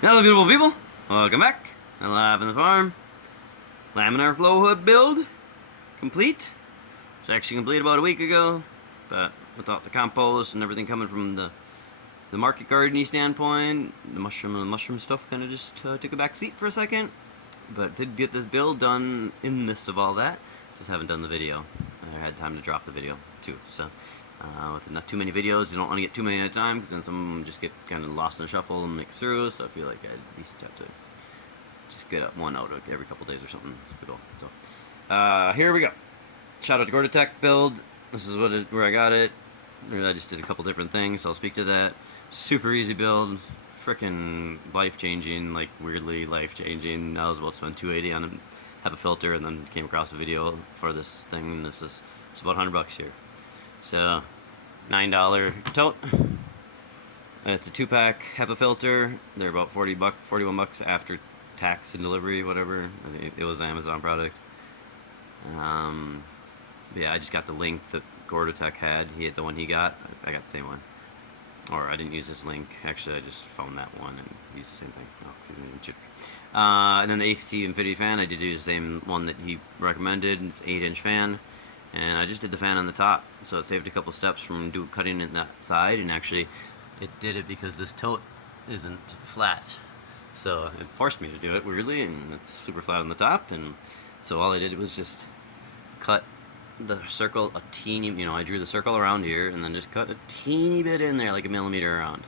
Hello beautiful people, welcome back. I'm live in the farm. Laminar Flow Hood build, complete. It's actually complete about a week ago, but without the compost and everything coming from the market gardening standpoint, the mushroom stuff kind of just took a back seat for a second. But did get this build done in the midst of all that. Just haven't done the video. I had time to drop the video too, so with not too many videos, you don't want to get too many at a time, because then some of them just get kind of lost in the shuffle and mix through. So I feel like I at least have to just get one out every couple days or something. That's the goal. So here we go. Shout out to Gordotek build. This is where I got it. I just did a couple different things, so I'll speak to that. Super easy build, freaking life-changing, like weirdly life-changing. I was about to spend $280 on a HEPA filter, and then came across a video for this thing, and it's about $100 here. So, $9 tote. It's a 2-pack HEPA filter. They're about $41 after tax and delivery, whatever. I think it was an Amazon product. Yeah, I just got the link that Gordotek had. He had the one he got. I got the same one. Or I didn't use this link. Actually, I just found that one and used the same thing. Oh, excuse me. And then the AC Infinity fan, I did use the same one that he recommended. It's an 8-inch fan. And I just did the fan on the top, so it saved a couple steps from cutting it that side. And actually, it did it because this tote isn't flat, so it forced me to do it weirdly, and it's super flat on the top. And so all I did was just cut the circle a teeny, I drew the circle around here, and then just cut a teeny bit in there, like a millimeter around.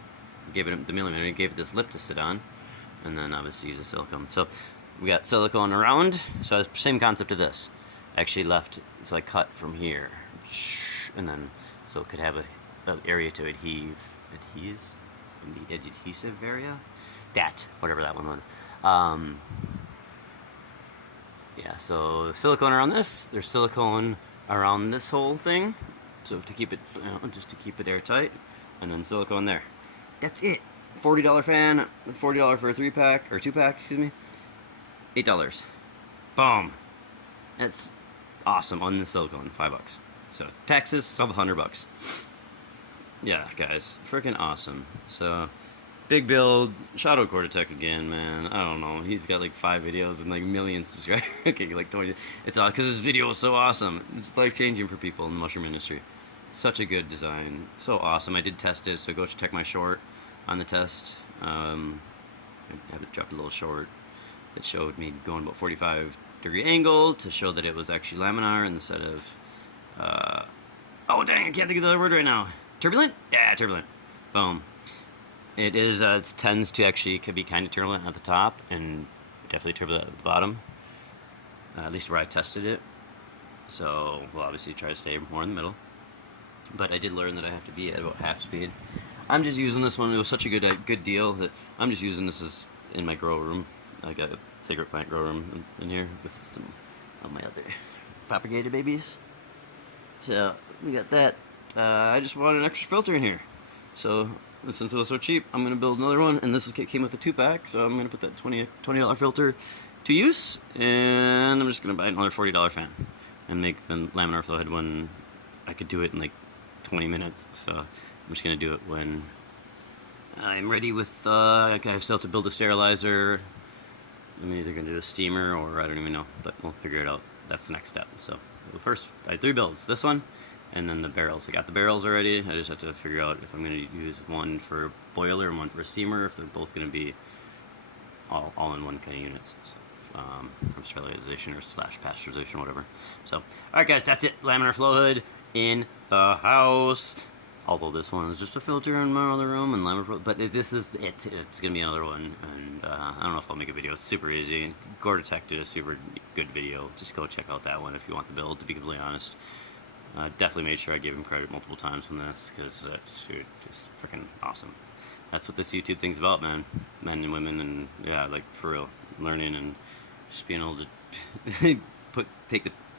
Gave it the millimeter, gave it this lip to sit on, and then obviously use the silicone. So we got silicone around, so it's the same concept of this. Actually left, so I cut from here, and then so it could have an area to adhesive area, whatever that one was. Yeah, so silicone around this. There's silicone around this whole thing, so to keep it, just to keep it airtight, and then silicone there. That's it. $40 fan, $40 for a 3-pack or 2-pack, excuse me. $8. Boom. That's awesome on the silicone, $5. So taxes, sub $100. Yeah, guys, freaking awesome. So big build. Shout out Gordotek again, man. I don't know. He's got like 5 videos and like million subscribers. Okay, like 20. It's all because this video was so awesome. It's life changing for people in the mushroom industry. Such a good design. So awesome. I did test it, so go check my short on the test. I have dropped a little short that showed me going about 45-degree angle to show that it was actually laminar instead of oh dang, I can't think of the other word right now. Turbulent? Yeah, turbulent. Boom. It is it tends to actually could be kind of turbulent at the top and definitely turbulent at the bottom, at least where I tested it. So we'll obviously try to stay more in the middle, but I did learn that I have to be at about half speed. I'm just using this one. It was such a good deal that I'm just using this as in my grow room. I got a sacred plant grow room in here with some of my other propagated babies. So we got that. I just wanted an extra filter in here. So since it was so cheap, I'm going to build another one. And this came with a 2-pack, so I'm going to put that $20 filter to use. And I'm just going to buy another $40 fan and make the Laminar Flow Hood one. I could do it in like 20 minutes. So I'm just going to do it when I'm ready with, I still have to build a sterilizer. I'm either going to do a steamer or I don't even know, but we'll figure it out. That's the next step. So first, I had 3 builds. This one, and then the barrels. I got the barrels already. I just have to figure out if I'm going to use one for a boiler and one for a steamer, if they're both going to be all in one kind of units. So, from sterilization or / pasteurization, whatever. So, alright guys, that's it. Laminar Flow Hood in the house. Although this one is just a filter in my other room, and Laminar Flow, but this is it. It's gonna be another one, and I don't know if I'll make a video. It's super easy. Gordotek did a super good video. Just go check out that one if you want the build. To be completely honest, definitely made sure I gave him credit multiple times on this because it's freaking awesome. That's what this YouTube thing's about, man. Men and women, and yeah, like for real, learning and just being able to put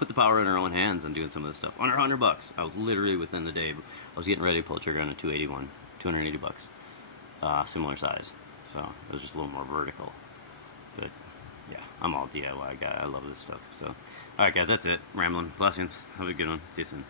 the power in our own hands and doing some of this stuff. Under $100. I was literally within the day. I was getting ready to pull the trigger on a 280 bucks, similar size. So it was just a little more vertical. But yeah, I'm all DIY guy. I love this stuff. So, all right, guys, that's it. Rambling. Blessings. Have a good one. See you soon.